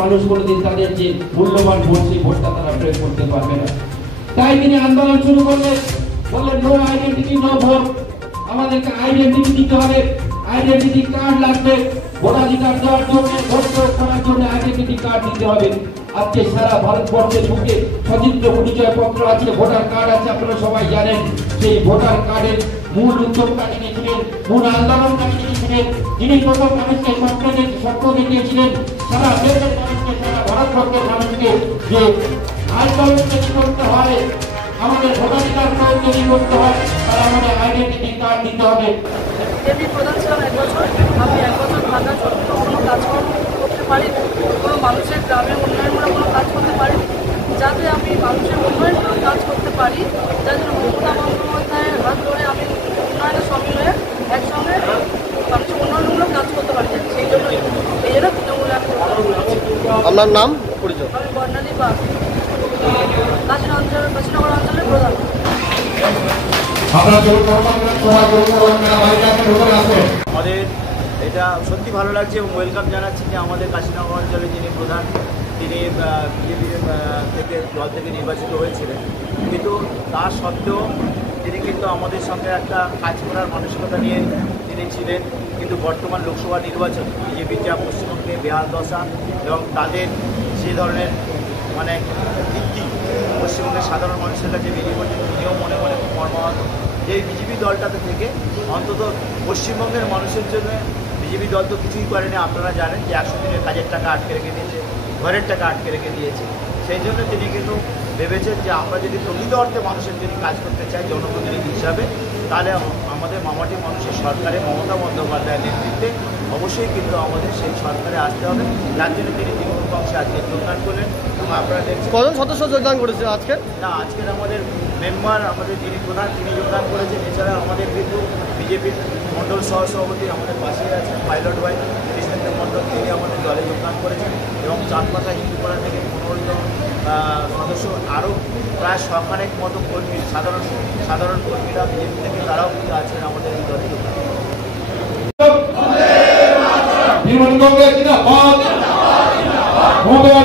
মানুষ কোনোদিন তাদের যে মূল্যবান ভোট সেই ভোটটা তারা প্রয়োগ করতে পারবে না। তাই তিনি আন্দোলন শুরু করলেন, বললেন নো আইডেন্টিটি নো ভোট। আমাদেরকে আইডেন্টিটি দিতে হবে, আইডেন্টিটি কার্ড লাগবে, ভোটাধিকার দেওয়ার জন্য, ভোট প্রয়োগ করার জন্য আইডেন্টিটি কার্ড দিতে হবে। আজকে সারা ভারতবর্ষের বুকে সচিত্র পরিচয় পত্র আছে, ভোটার কার্ড আছে, আপনারা সবাই জানেন। সেই ভোটার কার্ডের মূল উদ্যোগকারী ছিলেন, মূল আন্দোলনকারী ছিলেন, যিনি প্রথম মানুষকে স্বপ্ন দেখিয়েছিলেন সারা দেশের মানুষকে, সারা ভারতবর্ষের মানুষকে যে আন্দোলন তৈরি করতে হয়, আমাদের ভোটাধিকার প্রয়োগ তৈরি করতে হয়, তারা আমাদের আইডেন্টিটি কার্ড দিতে হবে। এমনি প্রধান ছিলাম 1 বছর। আমি 1 বছর থাকার সত্ত্বেও কোনো কাজকর্ম করতে পারি, কোনো মানুষের গ্রামের উন্নয়নমূলক কোনো কাজ করতে পারি, যাতে আমি মানুষের উন্নয়নমূলক কাজ করতে পারি, যার জন্য মমতা বন্দ্যোপাধ্যায়ের হাত ধরে আমি উন্নয়নের সঙ্গে হয়ে একসঙ্গে মানুষের উন্নয়নমূলক কাজ করতে পারি। সেই জন্য এই জন্য তৃণমূলে আমি আপনার নাম পরিচয়? আমি বর্ণালী বাগ, কাশীনগর অঞ্চলের প্রধান। আমাদের এটা সত্যি ভালো লাগছে এবং ওয়েলকাম জানাচ্ছি যে আমাদের কাশীনগর অঞ্চলে যিনি প্রধান, তিনি বিজেপির থেকে দল থেকে নির্বাচিত হয়েছিলেন, কিন্তু তা সত্ত্বেও তিনি কিন্তু আমাদের সঙ্গে একটা কাজ করার মানসিকতা নিয়ে তিনি ছিলেন। কিন্তু বর্তমান লোকসভা নির্বাচন বিজেপির যা পশ্চিমবঙ্গে বেহাল দশা এবং তাদের যে ধরনের মানে ভিত্তি পশ্চিমবঙ্গের সাধারণ মানুষের কাছে বিজেপি পর্যন্ত নিয়েও মনে মনে মর্মাহত যে বিজেপি দলটাতে থেকে অন্তত পশ্চিমবঙ্গের মানুষের জন্য বিজেপি দল তো কিছুই করেনি। আপনারা জানেন যে 100 দিনের কাজের টাকা আটকে রেখে দিয়েছে, ঘরের টাকা আটকে রেখে দিয়েছে। সেই জন্য তিনি কিন্তু ভেবেছেন যে আমরা যদি প্রকৃত অর্থে মানুষের জন্য কাজ করতে চাই জনপ্রতিনিধি হিসাবে, তাহলে আমাদের মামাটি মানুষের সরকারে মমতা বন্দ্যোপাধ্যায়ের নেতৃত্বে অবশ্যই কিন্তু আমাদের সেই সরকারে আসতে হবে। যার জন্য তিনি তৃণমূল কংগ্রেসে আজকে যোগদান করলেন। এবং আপনারা দেখছেন কজন সদস্য যোগদান করেছে আজকে? না, আজকের আমাদের মেম্বার, আমাদের যিনি প্রধান তিনি যোগদান করেছেন। এছাড়া আমাদের কিন্তু বিজেপির মণ্ডল সহসভাপতি আমাদের পাশে আছেন পাইলট ভাই কৃষ্ণেন্দ্র মণ্ডল, তিনি আমাদের দলে যোগদান করেছেন। এবং চাঁদপাতা হিন্দুপাড়া থেকে 15 জন সদস্য, আরও প্রায় 100খানেক মতো কর্মী, সাধারণ কর্মীরা বিজেপি থেকে, তারাও কিন্তু আজকের আমাদের এই দলে যোগদান করেন। তৃণমূল কংগ্রেস জিন্দাবাদ, মমতা